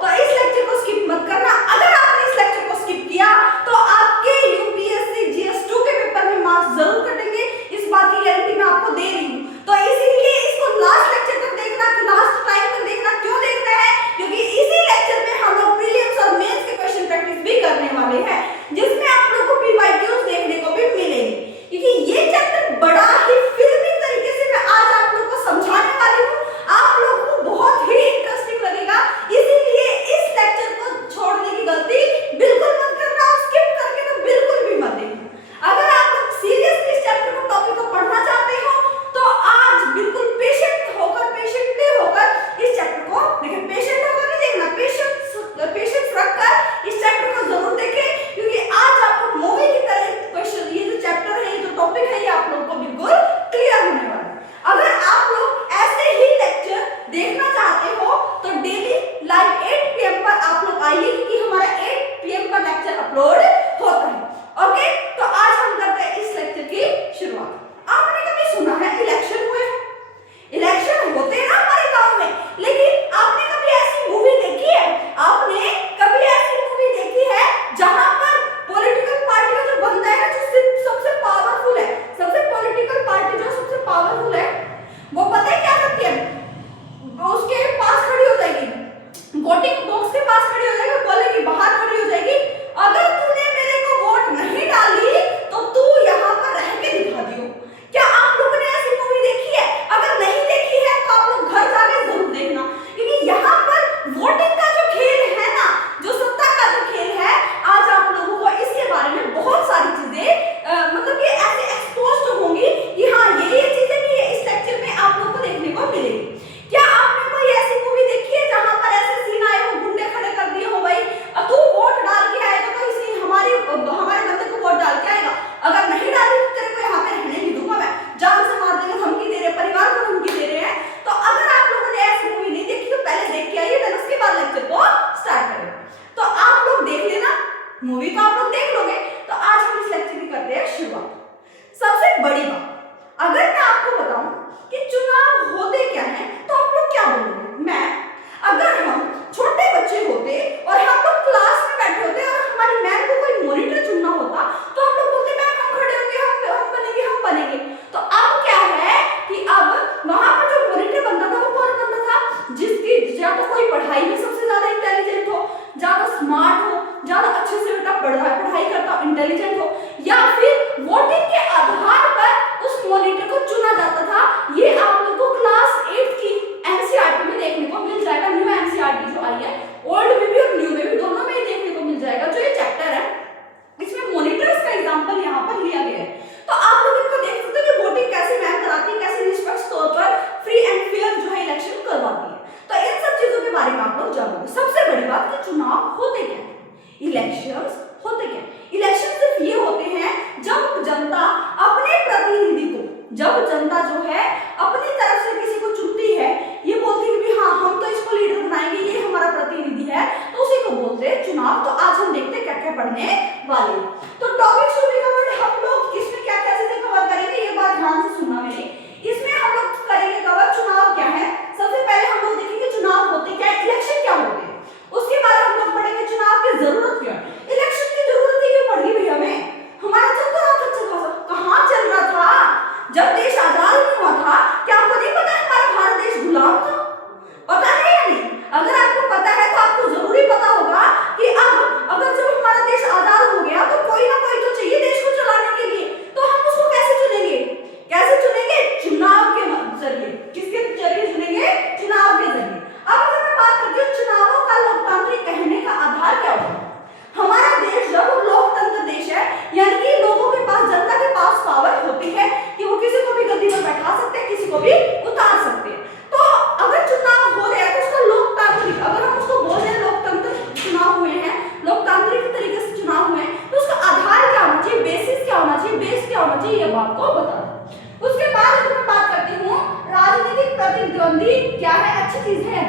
तो इस लेक्चर को स्किप मत करना। अगर आपने इस लेक्चर को स्किप किया तो आपके यूपीएससी जीएस2 के पेपर में मार्क्स जरूर कटेंगे, इस बात की गारंटी मैं आपको दे रही हूँ। तो इसीलिए इसको लास्ट लेक्चर तक देखना, लास्ट टाइम तक देखना। क्यों देखना है? क्योंकि इसी लेक्चर में हम लोग प्रीलिम्स और मेंस के क्वेश्चन प्रैक्टिस भी करने वाले हैं, जिसमें आप लोगों को पीवाईक्यूज देखने को भी मिलेंगे। क्योंकि ये चैप्टर बड़ा ही फिल्मी तरीके से मैं आज आप लोगों को समझाने वाली हूँ, आप लोगों को बहुत ही इंटरेस्टिंग लगेगा। इसीलिए इस लेक्चर को छोड़ने की गलती बिल्कुल मत करना, स्किप करके तो बिल्कुल भी मत देखना। अगर आप लोग सीरियसली इस चैप्टर को, टॉपिक को पढ़ना चाहते हो तो आज बिल्कुल पेशेंटली होकर इस चैप्टर को देखें। पेशेंट होकर नहीं देखना, पेशेंस रखकर इस चैप्टर को जरूर देखें, क्योंकि आज आपको मूवी की तरह क्वेश्चन, ये जो चैप्टर है, ये जो टॉपिक है, ये आप लोगों को बिल्कुल क्लियर होने वाला है। अगर आप लोग ऐसे ही लेक्चर देखना चाहते हो तो डेली लाइव 8 PM पर आप लोग आइए, क्योंकि हमारा 8 PM का लेक्चर अपलोड होता है। ओके, तो आज हम करते हैं इस लेक्चर की शुरुआत। आपने कभी सुना है इलेक्शन हुए? इलेक्शन होते हैं ना हमारे गांव में, लेकिन आपने कभी ऐसी मूवी देखी है? आपने कभी ऐसी मूवी देखी है जहां पर पॉलिटिकल पार्टी का जो बंदा है, जो सबसे पावरफुल है, सबसे पॉलिटिकल पार्टी जो सबसे पावरफुल है, वो पता है क्या करती है? वो उसके पास खड़ी हो जाएगी, वोटिंग बॉक्स के पास खड़ी हो जाएगी, बोलेगी, बाहर खड़ी हो जाएगी, अगर तूने मेरे को वोट नहीं डाली तो तू यहाँ पर रह के दिखा दियो। क्या आप लोगों ने ऐसी मूवी देखी है? अगर नहीं देखी है तो आप लोग घर जाके जरूर देखना, क्योंकि यहाँ पर वोटिंग का जो खेल है ना, जो सत्ता का जो खेल है, आज आप लोगों को इसके बारे में बहुत सारी चीजें मतलब कि ऐसे एक्सपोज्ड होंगी कि हाँ ये चीजें भी इस लेक्चर में आप लोगों को देखने को मिलेगी। क्या आपने कोई ऐसी मूवी देखी है जहां पर ऐसे सीन आए हो, गुंडे खड़े कर दिए हो, भाई तू वोट डाल के आएगा तो इसलिए हमारे बंदे को वोट डाल के आएगा, अगर नहीं डाली तो तेरे को यहाँ पे रहने नहीं दूंगा मैं, जान से मार देंगे, धमकी दे रहे, परिवार को धमकी दे रहे हैं। तो अगर आप लोगों ने ऐसी मूवी नहीं देखी तो पहले देख के आइए, फिर उसके बाद लेक्चर को स्टार्ट करें। तो आप लोग देख लेना, मूवी तो आप लोग देख लोगे। तो आज हम इस लेक्चर की करते हैं शुरुआत। सबसे बड़ी बात, अगर मैं आपको बताऊं कि चुनाव होते क्या है तो आप लोग क्या बोलोगे? अगर हम छोटे बच्चे होते और हम लोग क्लास में बैठे होते और हमारी मैम को कोई मॉनिटर चुनना होता तो हम लोग बोलते मैम हम खड़े होंगे, हम बनेंगे। तो अब क्या है कि अब वहां पर जो मॉनिटर बनता था वो कौन बनता था? जिसकी या तो कोई पढ़ाई में सबसे ज्यादा इंटेलिजेंट हो, ज्यादा स्मार्ट हो, ज्यादा अच्छे से बेटा पढ़ाई करता, इंटेलिजेंट हो, या फिर वोटिंग के आधार पर उस मॉनिटर को चुना जाता था। ये आप लोगों को क्लास 8 की एनसीईआरटी में देखने को मिल जाएगा। न्यू एनसीईआरटी जो आई है, ओल्ड में भी और न्यू में भी, दोनों में ही देखने को मिल जाएगा। जो ये चैप्टर है इसमें मॉनिटर्स का एग्जांपल यहाँ पर लिया गया है। तो आप लोग इनको देख सकते हो कि वोटिंग कैसे मैम कराती है, कैसे निष्पक्ष तौर पर फ्री एंड फेयर जो है इलेक्शन करवाती है। तो इन सब चीजों के बारे में आप लोग जानोगे। सबसे बड़ी बात कि चुनाव होते क्या है, इलेक्शंस होते क्या है? इलेक्शन सिर्फ ये होते हैं जब जनता अपने प्रतिनिधि को, जब जनता जो है अपनी तरफ से किसी को चुनती है, ये बोलती है कि हाँ हम तो इसको लीडर बनाएंगे, ये हमारा प्रतिनिधि है, तो उसी को बोलते हैं चुनाव। तो आज हम देखते हैं क्या क्या पढ़ने वाले। तो टॉपिक्स टू बी कवर्ड, हम लोग इसमें क्या क्या चीजें कवर करेंगे, ये बात ध्यान से सुनना मेरी। इसमें हम लोग करेंगे कवर चुनाव क्या है। सबसे पहले हम लोग देखेंगे चुनाव होते क्या है, इलेक्शन क्या होते हैं। उसके बाद हम लोग पढ़ेंगे चुनाव की जरूरत क्या है। इलेक्शन की जरूरत ही क्यों पड़ गई भैया हमें? हमारा चल तो रहा था अच्छा खासा, कहाँ चल रहा था जब देश आजाद नहीं हुआ था? क्या आपको नहीं पता है हमारा भारत देश गुलाम था? पता है या नहीं? अगर आपको पता है तो आपको जरूरी पता होगा कि अब अगर जब हमारा देश आजाद हो गया तो कोई ना कोई तो चाहिए देश को चलाने के लिए, तो हम उसको कैसे चुनेंगे? कैसे चुनेंगे? चुनाव के जरिए। किसके जरिए चुनेंगे? चुनाव के जरिए। अब अगर मैं बात करती हूँ चुनावों का लोकतांत्रिक कहने का आधार क्या होगा? हमारा देश जब लोकतंत्र देश है, यानी कि लोगों के पास, जनता के पास पावर होती है कि वो किसी को भी गद्दी पर बैठा सकते हैं, किसी को भी उतार सकते हैं। तो अगर चुनाव हो रहे हैं तो उसका लोकतांत्रिक, अगर हम उसको बोल रहे हैं लोकतंत्र चुनाव हुए हैं, लोकतांत्रिक तरीके से चुनाव हुए हैं, तो उसका आधार क्या होना चाहिए, बेसिस क्या होना चाहिए, बेस क्या होना चाहिए, ये बात को बता दो। उसके बाद अगर मैं बात करती हूँ राजनीतिक प्रतिद्वंदी क्या है, अच्छी चीज है।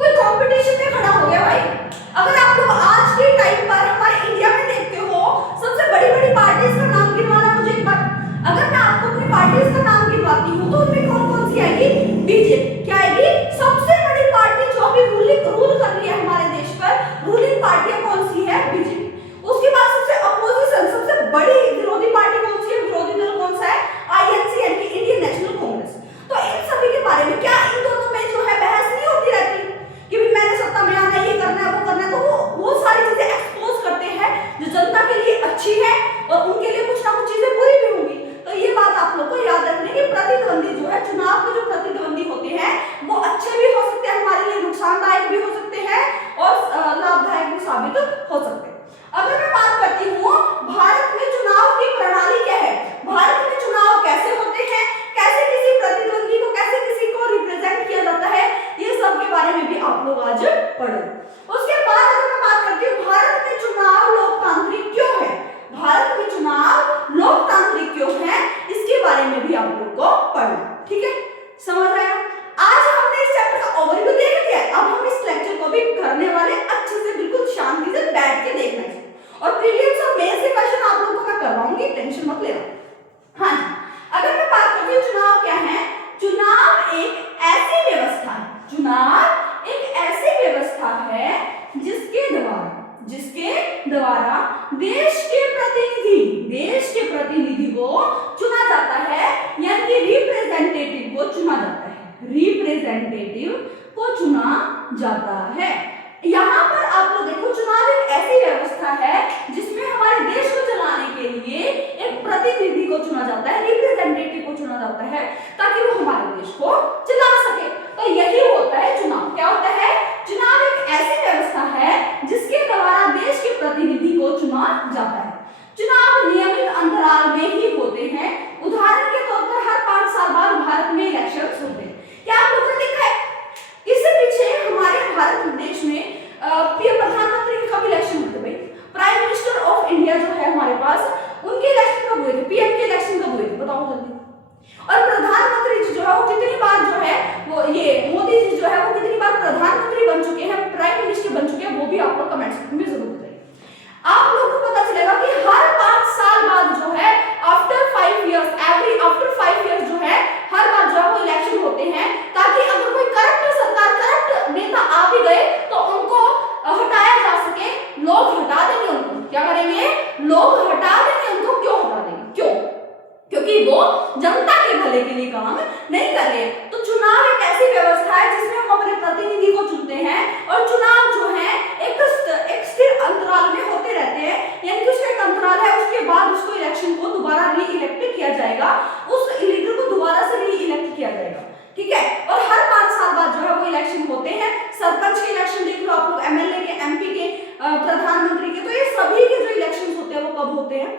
कोई कंपटीशन में खड़ा हो गया भाई, अगर आप लोग आज के टाइम पर हमारे इंडिया में देखते हो, सबसे बड़ी बड़ी पार्टीज का नाम गिनवाना मुझे एक बार, अगर मैं आपको अपनी पार्टीज का नाम गिनवाती हूँ तो उनमें कौन कौन सी आएगी? बीजेपी क्या आएगी? सबसे बड़ी पार्टी जो अभी रूल पढ़ो। उसके बाद अगर मैं बात करती हूँ भारत में चुनाव लोकतांत्रिक क्यों है, भारत में चुनाव लोकतांत्रिक क्यों है, इसके बारे में भी आप लोग को पढ़ना, ठीक है, समझ रहे हैं। आज हमने इस चैप्टर का ओवरव्यू देख लिया है, अब हम इस लेक्चर को भी करने वाले अच्छे से बिल्कुल शांति से बैठ के देखना है और प्रीलिम्स और मेंस के क्वेश्चन आप लोगों को मैं करवाऊंगी, टेंशन मत लेना। हाँ, अगर मैं बात करती हूँ चुनाव क्या है, चुनाव एक ऐसी व्यवस्था है, चुनाव एक ऐसी व्यवस्था है जिसके द्वारा देश के प्रतिनिधि को चुना जाता है, यानी कि रिप्रेजेंटेटिव को चुना जाता है, रिप्रेजेंटेटिव को चुना जाता है। यहाँ पर आप लोग देखो, चुनाव एक ऐसी व्यवस्था है जिसमें हमारे देश को चलाने के लिए एक प्रतिनिधि को चुना जाता है, रिप्रेजेंटेटिव को चुना जाता है, ताकि वो हमारे देश को चला सके। तो यही होता है चुनाव। क्या होता है, चुनाव एक ऐसी व्यवस्था है जिसके द्वारा देश के प्रतिनिधि को चुना जाता है। चुनाव नियमित अंतराल में ही होते हैं। उदाहरण के तौर पर हर 5 साल बाद भारत में इलेक्शंस होते हैं। क्या आप लोगों ने देखा है, इससे पीछे हमारे भारत देश में प्रधानमंत्री के कब इलेक्शन होते भाई, प्राइम मिनिस्टर ऑफ इंडिया जो है हमारे पास, उनके इलेक्शन कब हुए थे, पीएम के इलेक्शन कब हुए थे, बताओ जल्दी। और प्रधानमंत्री जी जो है वो कितनी बार जो है वो ये मोदी जी जो है वो कितनी बार प्रधानमंत्री बन चुके हैं, प्राइम मिनिस्टर बन चुके हैं, वो भी आप लोग कमेंट सेक्शन में जरूर बताइए। आप लोगों को पता चलेगा कि हर 5 साल बाद जो है आफ्टर 5 इयर्स जो है हर बार जो है वो इलेक्शन होते हैं, ताकि अगर कोई करप्ट नेता आ भी गए तो उनको हटाया जा सके। लोग हटा देंगे उनको, क्या करेंगे, लोग हटा देंगे उनको। क्यों हटा देंगे, क्यों, क्योंकि वो जनता के भले के लिए काम नहीं कर रहे। तो चुनाव एक ऐसी व्यवस्था है जिसमें हम अपने प्रतिनिधि को चुनते हैं और चुनाव जो है एक स्थिर अंतराल में होते रहते हैं, यानी कि उसका एक अंतराल है, उसके बाद उसको इलेक्शन को दोबारा री-इलेक्ट किया जाएगा, उस लीडर को दोबारा से री-इलेक्ट किया जाएगा, ठीक है। और हर 5 साल बाद जो है वो इलेक्शन होते हैं। सरपंच के इलेक्शन देख लो आप लोग, एमएलए के, एमपी के, प्रधानमंत्री के, तो ये सभी के जो इलेक्शन होते हैं वो कब होते हैं,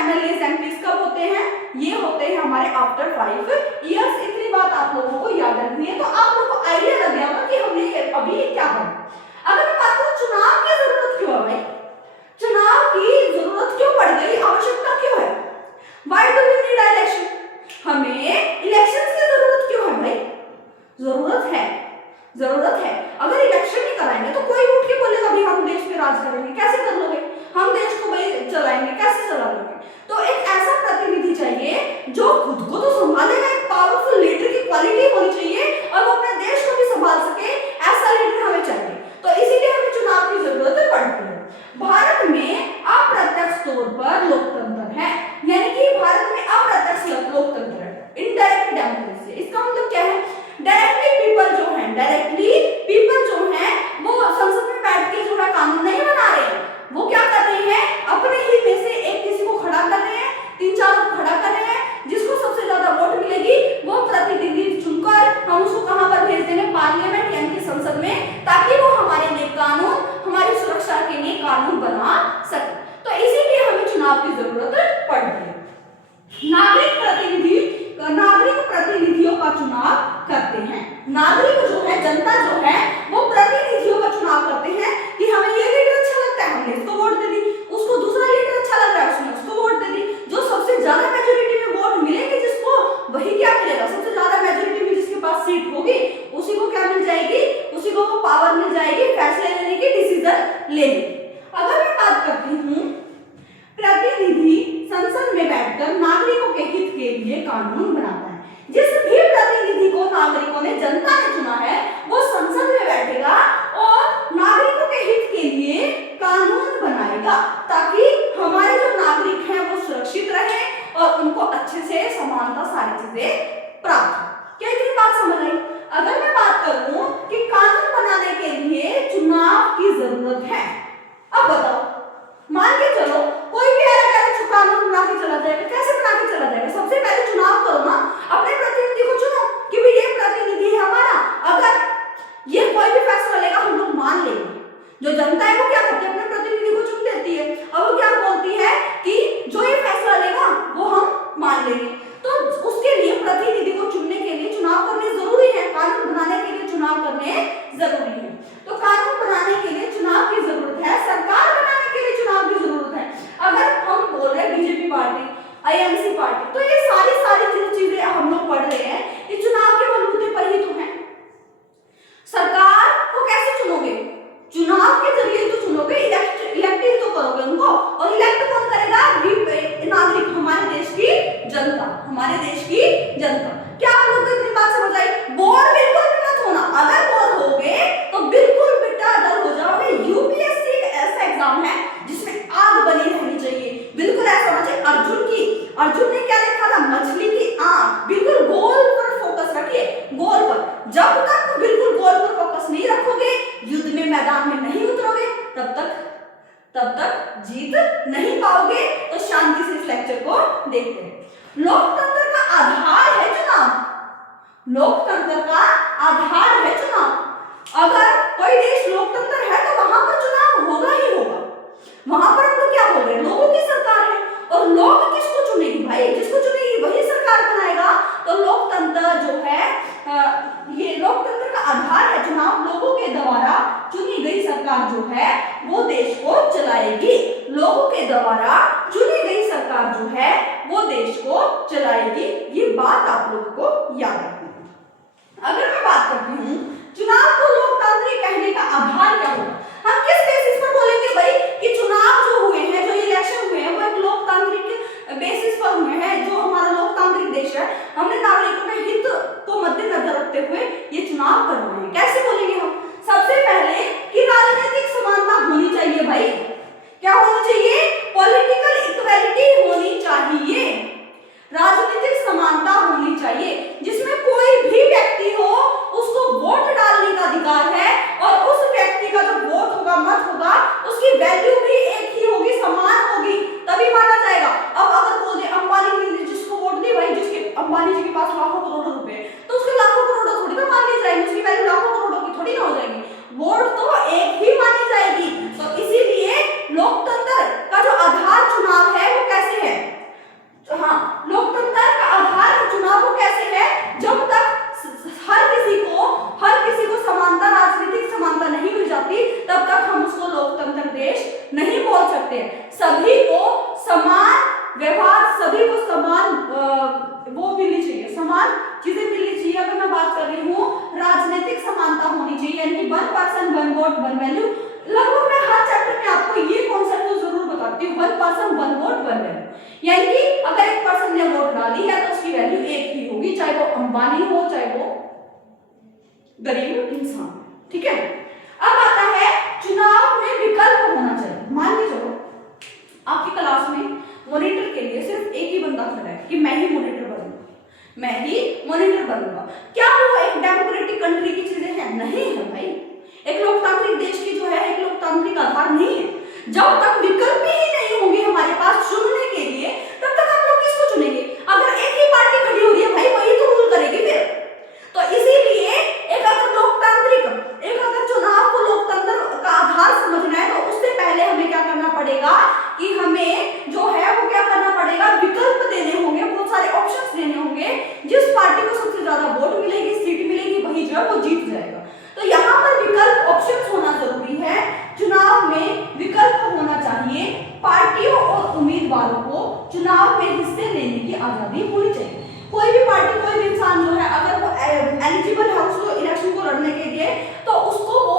एमएलए एमपी कब होते हैं, ये होते हैं हमारे आफ्टर 5 इयर्स। इतनी बात आप लोगों को याद रखनी है, तो आप लोगों को आइडिया लग गया होगा कि हमने अभी क्या करना। अगर मैं बात करूं चुनाव की जरूरत क्यों है भाई, चुनाव की जरूरत क्यों पड़ गई, आवश्यकता क्यों है, why do we need election, हमें इलेक्शंस की जरूरत क्यों है भाई, जरूरत है। अगर इलेक्शन नहीं कराएंगे तो कोई उठ के बोलेगा भाई हम देश पे राज करेंगे, कैसे कर लोगे, हम देश को भाई चलाएंगे, कैसे चला लोगे। तो एक ऐसा प्रतिनिधि चाहिए जो खुद को तो संभालेगा, एक पावरफुल लीडर की क्वालिटी होनी चाहिए और वो अपने देश को भी संभाल सके, ऐसा लीडर हमें चाहिए। तो इसीलिए हमें चुनाव की जरूरत पड़ती है। भारत में अप्रत्यक्ष तौर पर लोकतंत्र है, यानी कि भारत में अप्रत्यक्ष लोकतंत्र है, इनडायरेक्ट डेमोक्रेसी। इसका मतलब क्या है, डायरेक्टली पीपल जो है वो संसद में बैठ के जो है कानून नहीं बना रहे हैं, वो क्या कर रहे हैं, अपने ही में से एक किसी को खड़ा कर रहे हैं, 3-4 को खड़ा कर रहे हैं, जिसको सबसे ज्यादा वोट मिलेगी वो प्रतिनिधि चुनकर हम उसको कहां पर भेज देंगे, पार्लियामेंट यानी कि संसद में, ताकि वो हमारे लिए कानून, हमारी सुरक्षा के लिए कानून बना सके। तो इसीलिए हमें चुनाव की जरूरत पड़ती है। नागरिक प्रतिनिधियों का चुनाव करते हैं। नागरिक जो है, जनता जो है वो प्रतिनिधियों का चुनाव करते हैं कि हमें ये लीडर अच्छा लगता है, हमने इसको वोट दे दी, उसको दूसरा लीडर अच्छा लग रहा है, उसने उसको वोट दे दी। जो सबसे ज्यादा मेजोरिटी में वोट मिलेंगे जिसको, वही क्या मिलेगा, सबसे ज्यादा मेजोरिटी में जिसके पास सीट होगी उसी को क्या मिल जाएगी, उसी को वो पावर मिल जाएगी फैसले लेने की, डिसीजन लेने की। अगर मैं बात करती हूँ, प्रतिनिधि संसद में बैठकर नागरिकों के हित के लिए कानून बनाता है। जिस भी प्रतिनिधि को नागरिकों ने, जनता ने चुना है, वो संसद में बैठेगा और नागरिकों के हित के लिए कानून बनाएगा, ताकि हमारे जो नागरिक हैं वो सुरक्षित रहे और उनको अच्छे से समानता सारी चीजें प्राप्त हो। क्या इतनी बात समझ आई? जब तक बिल्कुल गोल पर फोकस नहीं रखोगे, युद्ध में मैदान में नहीं उतरोगे, तब तक जीत नहीं पाओगे। तो शांति से इस लेक्चर को देखते हैं। लोकतंत्र का आधार है चुनाव। लोकतंत्र का आधार है चुनाव। अगर कोई देश लोकतंत्र है तो वहां पर चुनाव होगा ही होगा। वहां पर हम लोग क्या बोल रहे हैं, लोगों की सरकार है, और लोग किसको चुनेगी भाई, जिसको चुनेगी वही सरकार बनाएगा। तो लोकतंत्र जो है ये लोकतंत्र का आधार है चुनाव। लोगों के द्वारा चुनी गई सरकार जो है वो देश को चलाएगी। लोगों के द्वारा चुनी गई सरकार जो है वो देश को चलाएगी। ये बात आप लोगों को याद रखनी है। अगर मैं बात करती हूँ चुनाव को लोकतांत्रिक कहने का आधार क्या होगा, हम किस बेसिस पर बोलेंगे भाई कि चुनाव जो हुए हैं, जो इलेक्शन हुए हैं, वो एक लोकतांत्रिक बेसिस पर हुए हैं। जो हमारा लोकतांत्रिक देश है, हमने नागरिकों के हित को मद्देनजर रखते हुए ये चुनाव करवाए हैं। कैसे बोलेंगे हम, सबसे पहले कि राजनीतिक समानता होनी चाहिए भाई। क्या होनी चाहिए, पॉलिटिकल इक्वालिटी होनी चाहिए, राजनीतिक समानता होनी चाहिए, जिसमें कोई भी व्यक्ति हो उसको वोट डालने का अधिकार है, और उस व्यक्ति का जो वोट होगा, मत होगा, उसकी वैल्यू भी एक ही होगी, समान होगी, तभी माना जाएगा। अब अगर बोल दे अंबानी ने जिसको वोट दी भाई, जिसके अंबानी जी के पास लाखों करोड़ों रुपए, तो उसके लाखों करोड़ों थोड़ी ना मान ली जाएगी, उसकी वैल्यू लाखों करोड़ों की थोड़ी ना हो जाएगी, वोट तो एक ही मानी जाएगी। तो इसीलिए लोकतंत्र का जो आधार चुनाव है वो कैसे है, हाँ, लोकतंत्र का आधार चुनाव वो कैसे है, जब तक हर किसी को समानता, राजनीतिक समानता नहीं मिल जाती, तब तक हम उसको लोकतंत्र देश नहीं बोल सकते। सभी को समान व्यवहार, सभी को समान वो मिलनी चाहिए, समान चीजें मिलनी चाहिए। अगर मैं बात कर रही हूँ राजनीतिक समानता होनी चाहिए, यानी कि 1 पर्सन 1 वोट 1 वैल्यू। लगभग मैं हर चैप्टर में आपको ये कॉन्सेप्ट तो जरूर बताती हूँ, 1 पर्सन 1 वोट 1 वैल्यू, यानी कि अगर एक पर्सन ने वोट डाली है तो उसकी वैल्यू एक ही होगी, चाहे वो अंबानी हो चाहे वो गरीब इंसान, ठीक है। अब आता है चुनाव में विकल्प होना चाहिए। मान लीजिए आपकी क्लास में मॉनिटर के लिए सिर्फ एक ही बंदा खड़ा है कि मैं ही मॉनिटर बनूंगा, मैं ही मॉनिटर बनूंगा। क्या वो एक डेमोक्रेटिक कंट्री की चीजें हैं? नहीं है भाई, एक लोकतांत्रिक देश की जो है एक लोकतांत्रिक आधार नहीं है। जब तक विकल्प ही नहीं होंगे हमारे पास चुनने के लिए, तब तक हम लोग किसको चुनेंगे? अगर एक ही पार्टी खड़ी हो रही है भाई, वही तो रूल करेगी फिर। तो इसीलिए एक अगर चुनाव को लोकतंत्र का आधार समझना है, तो उससे पहले हमें क्या करना पड़ेगा कि हमें जो है वो क्या करना पड़ेगा, विकल्प देने होंगे, बहुत सारे ऑप्शंस देने होंगे। जिस पार्टी को सबसे ज्यादा वोट मिलेगी, सीट मिलेगी, वही जो है वो जीत जाएगा। तो यहाँ पर विकल्प ऑप्शंस होना जरूरी है। चुनाव में विकल्प होना चाहिए। पार्टियों और उम्मीदवारों को चुनाव में हिस्से लेने की आजादी होनी चाहिए। कोई भी पार्टी, कोई भी इंसान जो है अगर वो एलिजिबल है उसको इलेक्शन को लड़ने के लिए, तो उसको वो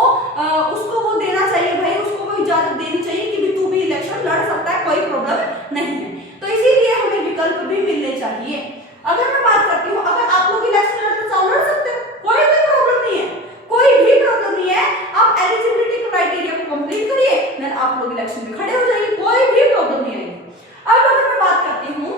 देना चाहिए भाई, उसको वो इजाजत देनी चाहिए कि भी तू भी इलेक्शन लड़ सकता है, कोई प्रॉब्लम नहीं है। तो इसीलिए हमें विकल्प भी मिलने चाहिए। अगर मैं बात करती हूँ, अगर आप लोग इलेक्शन लड़ना चाहो लड़ सकते हो, कोई भी प्रॉब्लम नहीं है, कोई भी प्रॉब्लम नहीं है। आप एलिजिबिलिटी क्राइटेरिया को कंप्लीट करिए, देन आप लोग इलेक्शन में खड़े हो जाइए, कोई भी प्रॉब्लम नहीं आएगी। अब अगर मैं बात करती हूँ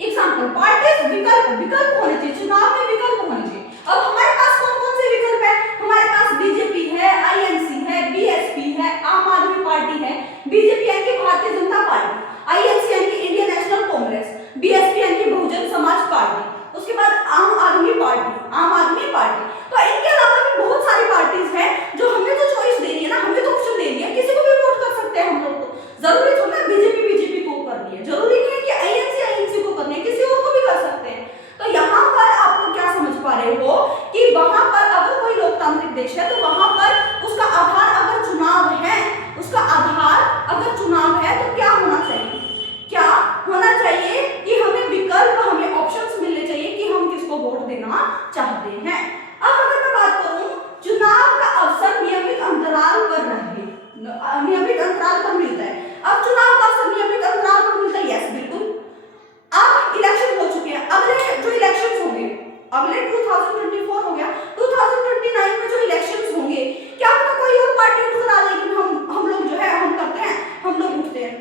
एग्जाम्पल, पार्टीज विकल्प होने चाहिए, चुनाव में विकल्प होने चाहिए। अब हमारे पास कौन कौन से विकल्प है? हमारे पास बीजेपी है, आईएनसी है, बीएसपी है, आम आदमी पार्टी है। बीजेपी यानी कि भारतीय जनता पार्टी, आईएनसी यानी कि इंडियन नेशनल कांग्रेस, बीएसपी यानी कि बहुजन समाज पार्टी, उसके बाद आम आदमी पार्टी। तो इनके अलावा भी बहुत सारी पार्टीज हैं जो हमें तो चॉइस देनी है ना, हमें तो ऑप्शन देनी है, किसी को भी वोट कर सकते हैं हम लोग। तो जरूरी थोड़ा ना बीजेपी को करनी है, जरूरी नहीं है कि आईएनसी को करनी है, किसी और को भी कर सकते हैं। तो यहाँ पर आप लोग क्या समझ पा रहे हो कि वहां पर अगर कोई लोकतांत्रिक देश है तो वहां पर उसका आधार अगर चुनाव है, उसका आधार अगर चुनाव है तो क्या होना चाहिए? क्या होना चाहिए कि हमें विकल्प, हमें ऑप्शंस मिलने चाहिए कि हम किसको वोट देना चाहते हैं। अब अगर मैं बात करूं चुनाव का अवसर नियमित अंतराल पर रहे, नियमित अंतराल पर मिलता है। अब चुनाव का अवसर नियमित अंतराल पर मिलता है, यस बिल्कुल। अब इलेक्शन हो चुके हैं, अगले जो इलेक्शंस होंगे, अगले 2024 हो गया, 2029 में जो इलेक्शंस होंगे, क्या पता कोई और पार्टी उठकर आ जाए कि हम लोग जो है हम करते हैं, हम लोग उठते हैं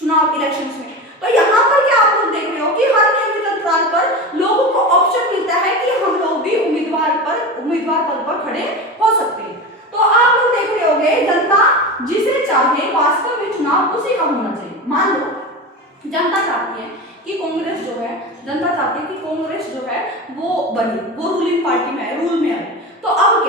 चुनाव इलेक्शंस में। तो यहाँ पर क्या आप लोग देख रहे हो कि हर नियमित अंतराल पर लोगों को ऑप्शन मिलता है कि हम लोग भी उम्मीदवार खड़े हो सकते हैं। तो आप लोग देख रहे होंगे जनता जिसे चाहे वास्तव में चुनाव उसी का होना चाहिए। मान लो जनता चाहती है कि कांग्रेस जो है, जनता चाहती है कि कांग्रेस जो है वो बनी, वो रूलिंग पार्टी में है, रूल में आए। तो अब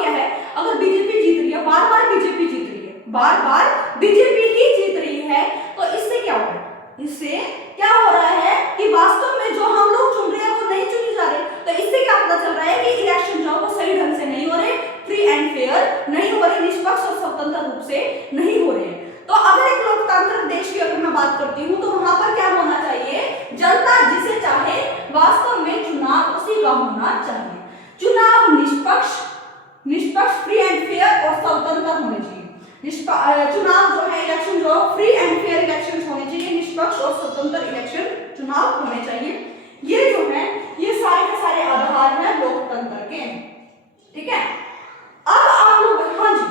क्या है, अगर बीजेपी जीत रही है, बार बार बीजेपी जीत रही है, बार बार बीजेपी ही जीत रही है, तो इससे क्या हो रहा है, इससे क्या हो रहा है कि वास्तव में जो हम लोग चुन रहे हैं वो नहीं चुनी जा रहे। तो इससे क्या पता चल रहा है कि इलेक्शन जो वो सही ढंग से नहीं हो रहे, फ्री एंड फेयर नहीं हो रहे, निष्पक्ष और स्वतंत्र रूप से नहीं हो रहे। तो अगर एक लोकतांत्रिक देश की अगर मैं बात करती हूँ तो वहां पर क्या होना चाहिए, जनता जिसे चाहे वास्तव में चुनाव उसी का होना चाहिए। चुनाव निष्पक्ष, फ्री एंड फेयर और स्वतंत्र होने चाहिए। चुनाव जो है, इलेक्शन जो फ्री एंड फेयर इलेक्शन होने चाहिए, निष्पक्ष और स्वतंत्र इलेक्शन चुनाव होने चाहिए। ये जो है ये सारे के सारे आधार हैं लोकतंत्र के। ठीक है, अब आप लोग, हाँ जी,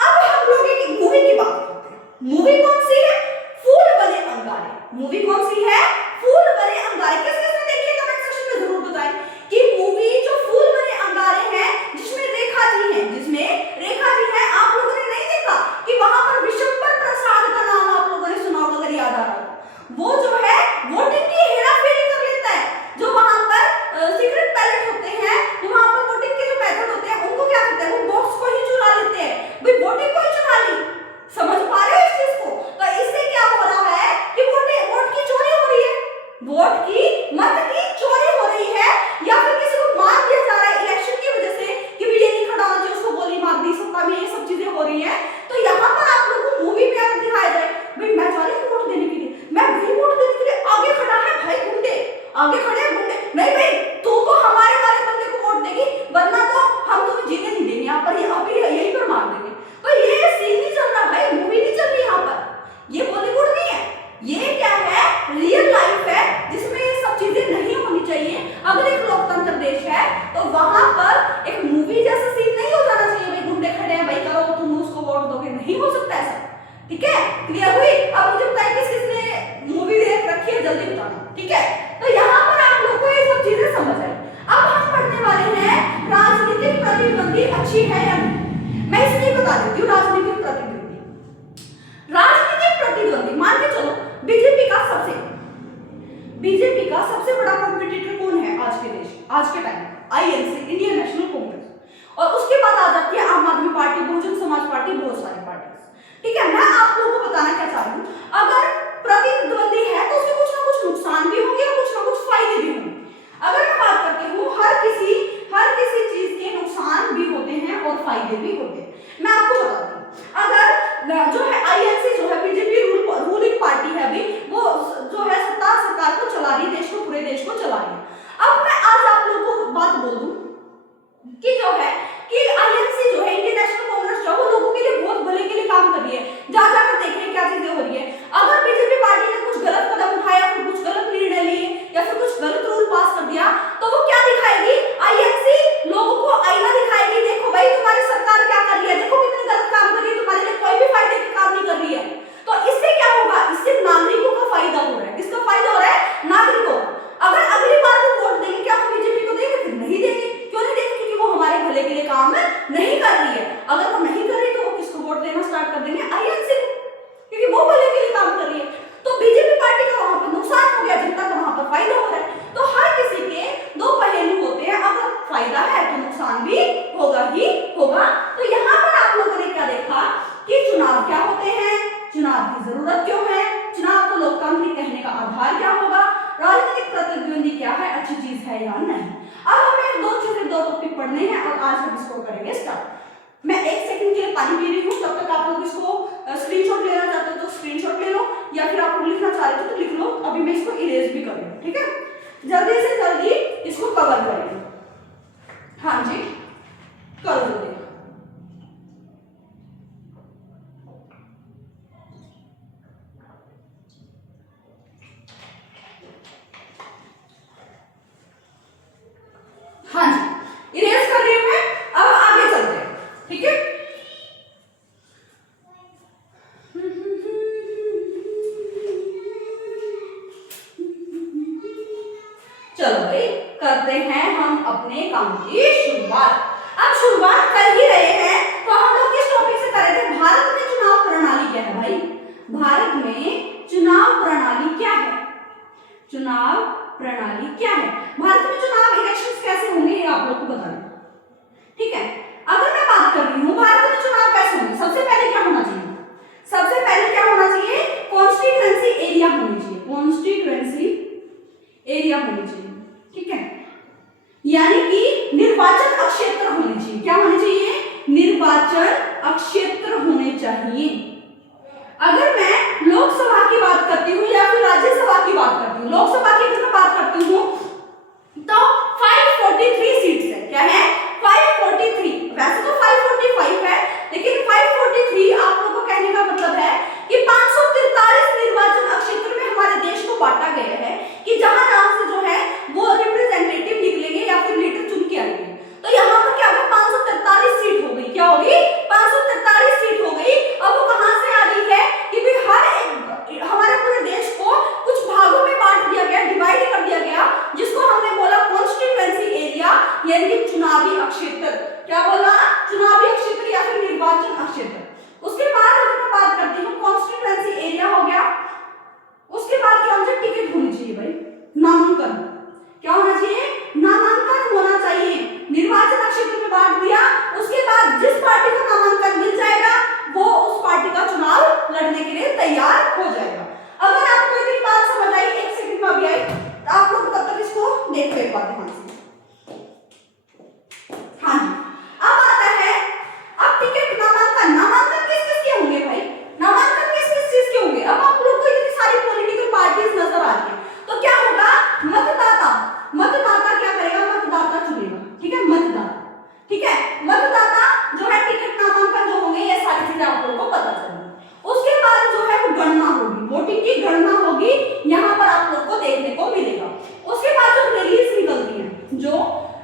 अब हम लोग एक मूवी की बात करते हैं। मूवी कौन सी है, फूल बने अंगारे। मूवी कौन सी है, फूल बने अंगारे। किस किसने देखी है कमेंट सेक्शन में जरूर बताएं कि मूवी जो फूल बने अंगारे है, जिसमें रेखा जी है, आप लोगों ने नहीं देखा कि वहां पर विशंबर प्रसाद का नाम आप लोगों ने सुना, अगर याद आ रहा हो। वो जो है वोटिंग की हेराफेरी कर लेता है। जो वहां पर सीक्रेट बैलेट होते हैं, जो वहां पर वोटिंग के जो मेथड होते हैं, उनको क्या करते हैं, वो बॉक्स को ही चुरा लेते हैं। भाई वोटिंग को ही चुरा ली, समझ पा रहे हो इस चीज को। तो इससे क्या हो रहा है कि वोट की चोरी हो रही है, वोट की मत की चोरी हो रही है, या फिर किसी को मार दिया जा रहा है इलेक्शन की वजह से कि भाई ये नहीं खड़ा होना चाहिए, उसको गोली मार दी, सत्ता में ये सब चीजें हो रही है। तो यहाँ पर आप लोगों को मूवी में अगर दिखाया जाए, भाई मैं जा रही हूँ वोट देने के लिए, मैं भाई वोट देने के लिए, आगे खड़ा है भाई गुंडे, आगे खड़े हैं गुंडे, नहीं भाई तू तो हमारे वाले बंदे को वोट देगी, वरना तो हम तुम्हें जीने नहीं देंगे, यहाँ पर अभी यहीं पर मार देंगे। तो ये सीन नहीं चल रहा भाई, मूवी नहीं चल रही यहाँ पर, ये बॉलीवुड नहीं है, ये क्या है, रियल लाइफ है, जिसमें ये सब चीजें नहीं होनी चाहिए। अगर एक लोकतंत्र देश है तो वहां पर एक मूवी जैसा सीन नहीं हो जाना चाहिए, भाई गुंडे खड़े हैं, भाई करो तुम उसको वोट दोगे, नहीं हो सकता ऐसा। ठीक है, क्लियर हुई। अब मुझे बताइए किस किसने मूवी देख रखी है, जल्दी बताना। ठीक है, तो यहाँ पर आप लोग को ये सब चीजें समझ आई। अब हम पढ़ने वाले हैं राजनीतिक प्रतिद्वंदी अच्छी है या नहीं। मैं इसलिए बता देती हूँ राजनीतिक प्रतिद्वंदी, मान के चलो बीजेपी का सबसे बड़ा कॉम्पिटिटर कौन है आज के देश, आज के time, INC, Indian national Congress, और उसके बाद आ जाती है आम आदमी पार्टी, बहुजन समाज पार्टी, बहुत सारी पार्टी। ठीक है, मैं आप लोगों को बताना क्या चाह रही हूँ, अगर प्रतिद्वंदी है तो उसके कुछ ना कुछ नुकसान भी होंगे और कुछ ना कुछ फायदे भी होंगे। अगर मैं बात करती हूँ, हर किसी चीज के नुकसान भी होते हैं और फायदे भी होते हैं। मैं आपको बताती हूँ, अगर जो है आईएनसी जो है बीजेपी रूलिंग पार्टी है, अभी वो जो है सरकार को चला रही है, देश को, पूरे देश को चला रही है। अब मैं आज आप लोगों को बात बोल दूं कि जो है कि आईएनसी जो है, इंडियन नेशनल कांग्रेस जो, वो लोगों के लिए बहुत भले के लिए काम कर रही है। जा जाकर देख रहे हैं क्या चीजें हो रही है। अगर बीजेपी पार्टी ने कुछ गलत कदम उठाया, फिर कुछ गलत निर्णय लिए, या फिर कुछ गलत रूल पास कर दिया, तो वो क्या दिखाएगी, आईएनसी लोगों को आईना दिखाएगी, देखो भाई तुम्हारी सरकार क्या कर रही है, देखो कितने गलत काम कर रही है, तुम्हारे लिए कोई भी फायदे के काम नहीं कर रही है। तो इससे क्या होगा, इससे नागरिकों का फायदा हो रहा है। किसका फायदा हो रहा है, नागरिकों। अगर अगली बार वो वोट देंगे, क्या हम बीजेपी को देंगे, फिर नहीं देंगे। क्यों नहीं देंगे, क्योंकि वो हमारे भले के लिए काम नहीं कर रही है। अगर वो नहीं कर रही तो वो किसको वोट देना स्टार्ट कर देंगे, आईएनसी को, क्योंकि वो भले के लिए काम कर रही है। तो बीजेपी पार्टी का वहां पर नुकसान हो गया, जनता का वहां पर फायदा हो रहा है। तो हर किसी के दो पहलू होते हैं, अगर फायदा है तो नुकसान भी होगा ही होगा। तो यहाँ पर आप लोगों ने क्या देखा कि चुनाव क्या होते हैं, चुनाव की जरूरत क्यों है, चुनाव को लोकतांत्रिक कहने का आधार क्या होगा, राजनीतिक प्रतिद्वंदी क्या है, अच्छी चीज है या नहीं। अब हमें दो टॉपिक पढ़ने हैं और आज हम इसको करेंगे स्टार्ट। मैं 1 सेकंड के लिए पानी पी रही हूँ, तब तक आप लोग इसको स्क्रीनशॉट लेना चाहते हो तो स्क्रीनशॉट ले लो, या फिर आप लोग लिखना चाह रहे हो तो लिख लो। अभी मैं इसको इरेज भी कर रही हूँ। ठीक है, जल्दी से जल्दी इसको कवर करेंगे। हाँ जी, कर दो। हाँ जी, इरेज कर रही हूं मैं। अब आगे चलते हैं। ठीक है, चलो भाई करते हैं हम अपने काम की शुरुआत। अब शुरुआत कर ही रहे हैं तो हम लोग किस टॉपिक से कर रहे थे? भारत में चुनाव प्रणाली क्या है भाई? भारत में चुनाव प्रणाली क्या है? चुनाव प्रणाली क्या है? भारत में चुनाव इलेक्शंस कैसे होंगे ये आप लोग को बताना, ठीक है। अगर मैं बात कर रही हूँ भारत में चुनाव कैसे होंगे, सबसे पहले क्या होना चाहिए? सबसे पहले क्या होना चाहिए? कॉन्स्टिट्यूएंसी एरिया होनी चाहिए, कॉन्स्टिट्यूएंसी एरिया होनी चाहिए, ठीक है। यानी कि निर्वाचन अक्षेत्र होने चाहिए। क्या होने चाहिए? निर्वाचन अक्षेत्र होने चाहिए। अगर मैं लोकसभा की बात करती हूँ या फिर राज्यसभा की बात करती हूँ, लोकसभा की अगर मैं बात करती हूँ तो 543 सीट्स है। क्या है? 543। वैसे तो 545 है, लेकिन 543 आप लोगों को कहने का मतलब है कि 543 निर्वाचन अक्षेत्र में हमारे देश को बांटा गया है कि जहां जहां से जो है वो रिप्रेजेंटेटिव निकलेंगे या फिर लीडर चुन के आएंगे। तो यहाँ पर क्या होगा? 543 सीट हो गई। क्या होगी? 543 सीट हो गई। अब वो कहां से आ रही है कि भाई हर एक हमारे पूरे देश को कुछ भागों में बांट दिया गया, डिवाइड कर दिया गया, जिसको हमने बोला कॉन्स्टिट्यूएंसी एरिया, यानी कि चुनावी अक्षेत्र। क्या बोला? चुनावी अक्षेत्र या फिर निर्वाचन अक्षेत्र। उसके बाद अगर मैं बात करती हूँ, कॉन्स्टिट्यूएंसी एरिया हो गया, उसके बाद क्या होना चाहिए? टिकट होनी चाहिए भाई, नामांकन। क्या होना चाहिए? नामांकन होना चाहिए। निर्वाचन अक्षेत्र में बांट दिया, उसके बाद जिस पार्टी को नामांकन मिल जाएगा वो उस पार्टी का चुनाव लड़ने के लिए तैयार हो जाएगा। अगर आपको इतनी बात समझ आई, एक सेकंड में अभी आई, तो आप लोग तब तक इसको देख ले पाते हैं। हाँ जी, अब आता है अब टिकट नामांकन। नामांकन किस किस के होंगे भाई? नामांकन किस किस चीज के होंगे? अब आप लोग को इतनी सारी पॉलिटिकल पार्टीज नजर आ रही है, तो क्या होगा? मतदाता, मतदाता क्या करेगा? मतदाता चुनेगा, ठीक है। मतदाता, ठीक है। मतदाता जो है टिकट नामांकन जो होंगे, ये सारी चीजें आप लोगों को पता चलेगी। उसके बाद जो है वो गणना होगी, वोटिंग की गणना होगी, यहाँ पर आप लोग को देखने को मिलेगा। उसके बाद जो रैलीज निकलती है, जो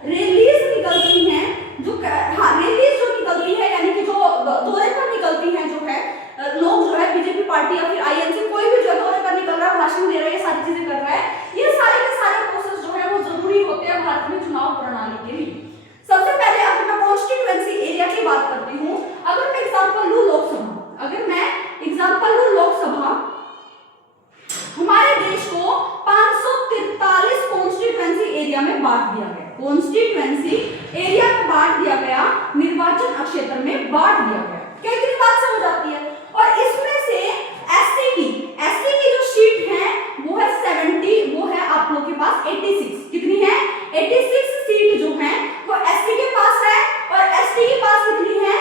रैलीज निकलती हैं, जो हाँ रैलीज जो निकल रही है, यानी कि जो दौरे पर निकलती हैं, जो है लोग जो है बीजेपी पार्टी या फिर आईएनसी कोई भी जो दौरे पर निकल रहा है, भाषण दे रहा है, ये सारी चीजें कर रहा है, ये सारे के सारे प्रोसेस जो है वो जरूरी होते हैं भारत में चुनाव प्रणाली के लिए। सबसे पहले अगर मैं कॉन्स्टिट्यूएंसी एरिया की बात करती हूँ, अगर मैं एग्जांपल लूं लोकसभा, अगर मैं एग्जांपल लूं लोकसभा, हमारे देश को 543 कॉन्स्टिट्यूएंसी एरिया में बांट दिया गया, कॉन्स्टिट्यूएंसी एरिया में बांट दिया गया, निर्वाचन क्षेत्र में बांट दिया गया। कितनी बात समझ आती है? और इसमें से एससी की जो सीट है वो है 70, वो है आप लोग के पास 86। कितनी है? 86 सीट जो है वो एससी के पास है, और एसटी के पास कितनी है?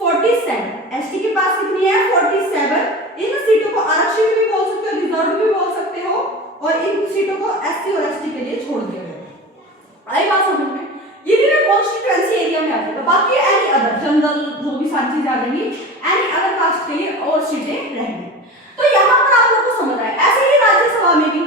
47। एसटी के पास कितनी है? 47। इन सीटों को आरक्षित भी बोल सकते हो, रिजर्व भी बोल सकते हो, और इन सीटों को एससी और एसटी के लिए छोड़ दिया गया। आई बात समझ में? ये भी कॉन्स्टिट्यूएंसी एरिया में आ जाएगा। बाकी एनी अदर जनरल जो भी सारी चीजें आ जाएंगी, एनी अदर कास्ट के लिए और सीटें रहेंगी। तो यहाँ पर आप लोग को समझ आए। ऐसे ही राज्यसभा में भी,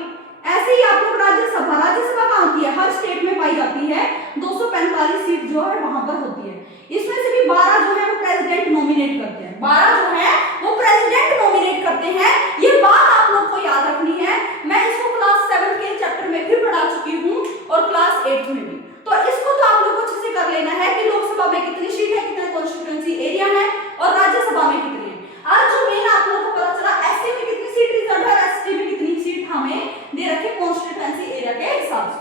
ऐसे ही आप लोग राज्यसभा कहाँ होती है? हर स्टेट में पाई जाती है। 245 सीट जो है वहां पर होती है। इसमें से भी 12 जो है वो प्रेसिडेंट नॉमिनेट करते हैं, 12 जो है वो प्रेसिडेंट नॉमिनेट करते हैं। ये बात आप लोग को याद रखनी है। मैं इसको क्लास 7 के चैप्टर में भी पढ़ा चुकी हूँ और क्लास 8 में भी। तो इसको तो आप लोग को अच्छे से कर लेना है कि लोकसभा में कितनी सीट है, कितने कॉन्स्टिट्यूएंसी एरिया है, और राज्यसभा में कितनी है। आज जो मेन आप लोगों को पता चला एससी में कितनी सीट रिजर्व है, एसटी में कितनी सीट हमें दे रखे कॉन्स्टिट्यूएंसी एरिया के हिसाब से।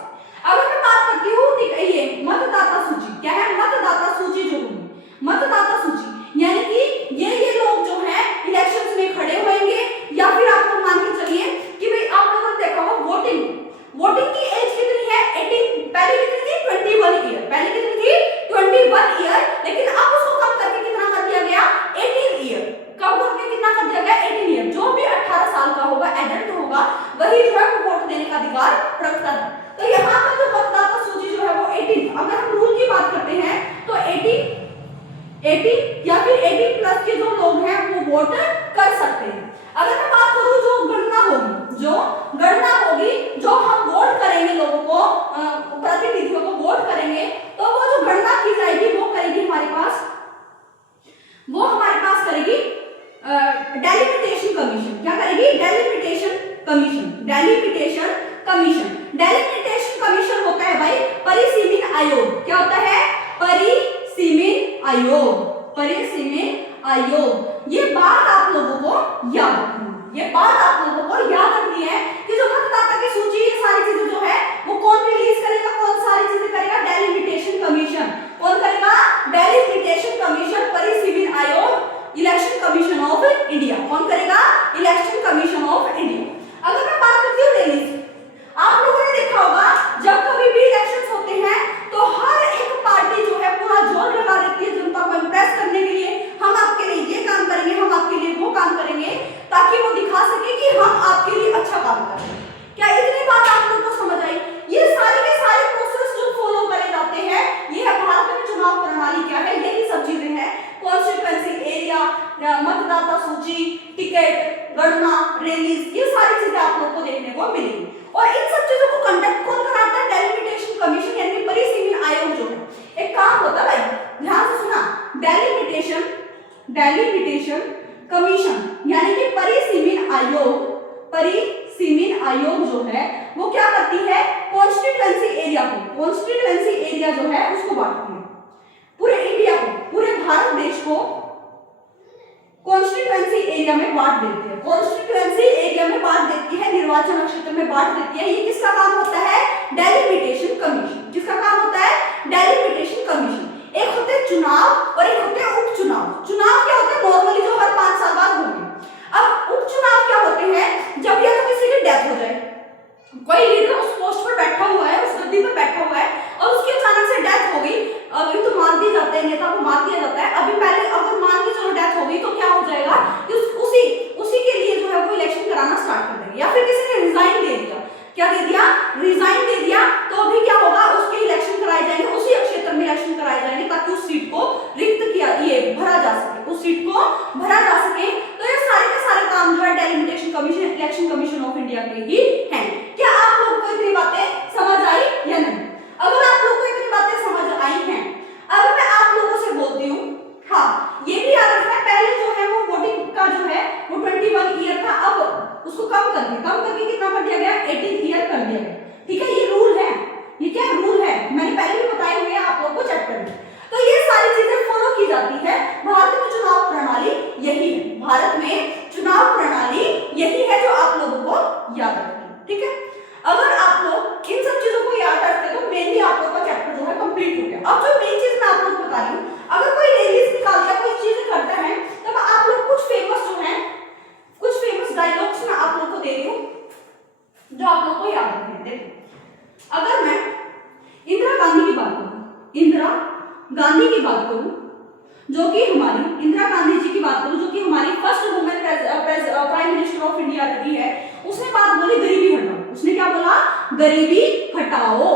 अगर मैं बात करती हूँ ये मतदाता सूची, क्या है? मतदाता सूची जो होगी, मतदाता सूची यानी कि ये लोग जो है इलेक्शंस में खड़े होंगे, या फिर आप लोग मान के चलिए कि भाई आप लोगों ने देखा होगा वोटिंग की एज कितनी है? 18। पहले कितनी थी? 21 ईयर। पहले कितनी थी? 21 ईयर। लेकिन अब उसको कम करके कितना कर दिया गया? 18 ईयर। कम करके कितना कर दिया गया? 18 ईयर। जो भी 18 साल का होगा, एडल्ट होगा, वही जो है वोट देने का अधिकार रखता है। तो यहाँ पर जो मतदाता सूची जो है वो 18, अगर हम रूल की बात करते हैं तो 18 या फिर 18 प्लस के जो लोग हैं वो वोट कर सकते हैं। अगर मैं बात करूं जो गणना होगी, जो हम वोट करेंगे, लोगों को प्रतिनिधियों को वोट करेंगे, तो वो जो गणना की जाएगी वो करेगी हमारे पास करेगी डेलिमिटेशन कमीशन। क्या करेगी? डेलिमिटेशन कमीशन होता है भाई परिसीमित आयोग। क्या होता है? आयोग, परिसीमित आयोग। ये बात आप लोगों को याद रखनी है, ये बात आप लोगों को याद रखनी है कि जो मतदाता की सूची, ये सारी चीजें जो है वो कौन रिलीज करेगा, कौन सारी चीजें करेगा, डेलिमिटेशन कमीशन। कौन करेगा? डेलिमिटेशन कमीशन, परिसीमित आयोग, इलेक्शन कमीशन ऑफ इंडिया। कौन करेगा? Election commission of India. अगर मैं बात करती हूँ रैलीज, आप लोगों ने देखा होगा जब कभी भी इलेक्शंस होते हैं तो हर एक पार्टी जो है पूरा जोर लगा देती है जनता को इम्प्रेस करने के लिए, हम आपके लिए ये काम करेंगे, हम आपके लिए वो काम करेंगे, ताकि वो दिखा सके कि हम आपके लिए अच्छा काम कर रहे हैं। क्या इतनी बात आप लोगों को समझ आई? ये सारे के सारे प्रोसेस जो फॉलो करे जाते हैं, ये भारत में चुनाव प्रणाली क्या है, यही सब चीजें हैं। कॉन्स्टिट्यूएंसी एरिया, मतदाता सूची, टिकट, गणना, रैलीज, ये सारी चीजें आप लोग को देखने को मिलेंगी। और इन सब चीजों को कंडक्ट कौन कराता है? डेलिमिटेशन कमीशन, यानी परिसीमित आयोग जो है। एक काम होता है भाई, ध्यान से सुना, डेलिमिटेशन कमीशन यानी कि परिसीमित आयोग, परिसीमित आयोग जो है वो क्या करती है? कॉन्स्टिट्यूएंसी एरिया को, कॉन्स्टिट्यूएंसी एरिया जो है उसको बांटती है, पूरे इंडिया को, पूरे भारत देश को कॉन्स्टिट्यूएंसी एरिया में बांट देती है, कॉन्स्टिट्यूएंसी एरिया में बांट देती है, निर्वाचन क्षेत्र में बांट देती है। ये किसका काम होता है? Delimitation commission. किसका काम होता है? Delimitation commission. एक होते हैं चुनाव और एक होते हैं उपचुनाव। चुनाव क्या होते हैं? नॉर्मली जो हर 5 साल बाद होंगे। अब उपचुनाव क्या होते हैं? जब या तो किसी की डेथ हो जाए, कोई लीडर उस पोस्ट पर बैठा हुआ है, उस गद्दी पर बैठा हुआ है और उसकी अचानक से डेथ हो गई, अभी तो मार दिए जाते हैं, नेता को मार दिया जाता है। अभी पहले अगर मान के चलो डेथ हो गई तो क्या हो जाएगा कि उसी के लिए जो है वो इलेक्शन कराना स्टार्ट कर देंगे। या फिर किसी ने रिजाइन दे दिया, क्या दे दिया? रिजाइन दे दिया, तो अभी क्या होगा? उसके इलेक्शन कराए जाएंगे, उसी क्षेत्र में इलेक्शन कराए जाएंगे ताकि उस सीट को रिक्त किया, ये भरा जा सके, उस सीट को भरा जा सके। तो ये सारे के सारे काम जो है delimitation commission, election commission of India के ही हैं। क्या आप लोग को इतनी बातें समझ आई या नहीं? अगर आप लोग को इतनी बातें समझ आई हैं, अब मैं आप लोगों से बोलती हूँ, हाँ ये भी याद रखना, पहले जो है वो वोटिंग का जो है वो 21 ईयर था, अब उसको कम करके कितना कर दिया गया? 18 ईयर कर दिया गया। ठीक है, ये रूल है, ये क्या रूल है, मैंने पहले भी बताए हुए हैं आप लोगों को चैप्टर में। तो ये सारी चीजें फॉलो की जाती है। भारत में चुनाव प्रणाली यही है, भारत में चुनाव प्रणाली यही है जो आप लोगों को याद रखनी है। ठीक है, अगर आप लोग इन सब चीजों को याद रखते तो मेनली आप लोग का चैप्टर जो है कंप्लीट हो गया। अब जो मेन चीज मैं आप लोग को बता रही हूँ, अगर कोई रैलीज निकालता है, कोई चीज करता है, तब आप लोग कुछ फेमस जो है, कुछ फेमस डायलॉग्स मैं आप लोग को दे रही हूँ जो आप लोग को याद रखने। देखो, अगर मैं इंदिरा गांधी की बात करूं, इंदिरा गांधी की बात करूं, जो कि हमारी इंदिरा गांधी जी की बात करूं, जो कि हमारी first women prime minister of India रही है, उसने बात बोली गरीबी हटाओ। उसने क्या बोला? गरीबी हटाओ।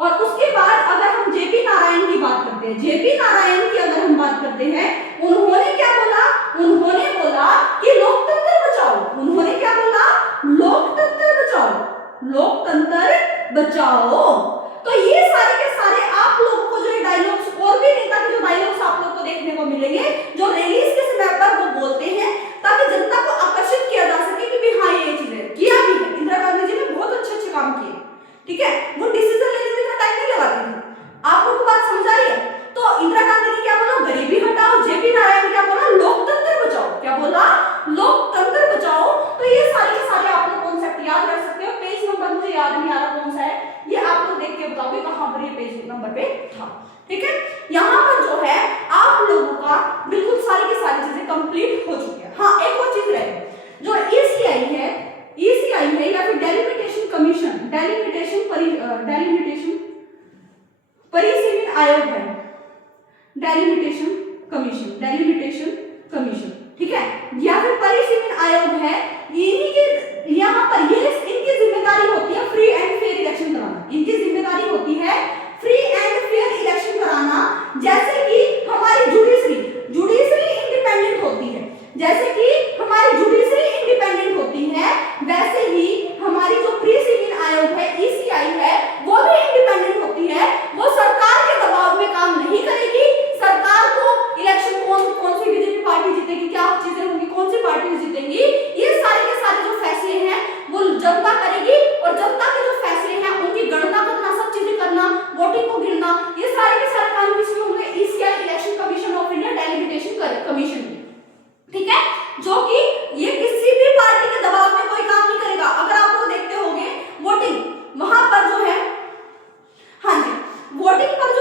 और उसके बाद अगर हम जेपी नारायण की बात करते हैं, जेपी नारायण की अगर हम बात करते हैं, उन्होंने क्या बोला? उन्होंने बोला कि लोकतंत्र बचाओ। उन्होंने क्या बोला? लोकतंत्र बचाओ, लोकतंत्र बचाओ। तो ये सारे के सारे आप लोगों को जो डायलॉग्स, और भी नेता के जो डायलॉग्स आप लोग को देखने को मिलेंगे जो रैलीज के समय पर वो बोलते हैं, ताकि जनता को आकर्षित किया जा सके कि भी हाँ ये चीजें किया भी है। इंदिरा गांधी जी ने बहुत अच्छे काम किए। ठीक है, वो डिसीजन लेने में इतना टाइम नहीं लगाती थी। आप लोग को बात समझ आ रही है? तो इंदिरा गांधी ने क्या बोला? गरीबी हटाओ। जेपी नारायण ने क्या बोला? लोकतंत्र बचाओ। क्या बोला? लोकतंत्र बचाओ। तो ये सारे के सारे आप लोग कॉन्सेप्ट याद रख सकते हो। पेज नंबर मुझे याद नहीं आ रहा कौन सा है, ये आप लोग देख के बताओगे कहां पर ये पेज नंबर पे था। ठीक है, यहाँ पर जो है आप लोगों का बिल्कुल सारी की सारी चीजें कंप्लीट हो चुकी है। हाँ, एक और चीज रह गई, जो ईसीआई है, ईसीआई है या फिर डेलिमिटेशन कमीशन, डेलिमिटेशन परिसीमित आयोग है, डेलिमिटेशन कमीशन। ठीक है, या फिर परिसीमित आयोग है, इन्हीं के यहाँ पर ये इनकी जिम्मेदारी होती है फ्री एंड फेयर इलेक्शन कराना। इनकी जिम्मेदारी होती है फ्री एंड फेयर इलेक्शन कराना। जैसे कि हमारी जुडिशरी इंडिपेंडेंट होती है, जैसे कि हमारी जुडिशरी इंडिपेंडेंट होती है, वैसे ही हमारी जो परिसीमित आयोग है, ईसीआई है, वो भी इंडिपेंडेंट होती है। वो सरकार के दबाव में काम नहीं करेगी। सरकार को इलेक्शन कौन सी बीजेपी पार्टी जीतेगी, क्या चीजें होंगी, कौन सी पार्टी जीतेंगी, ये सारी वोटिंग पर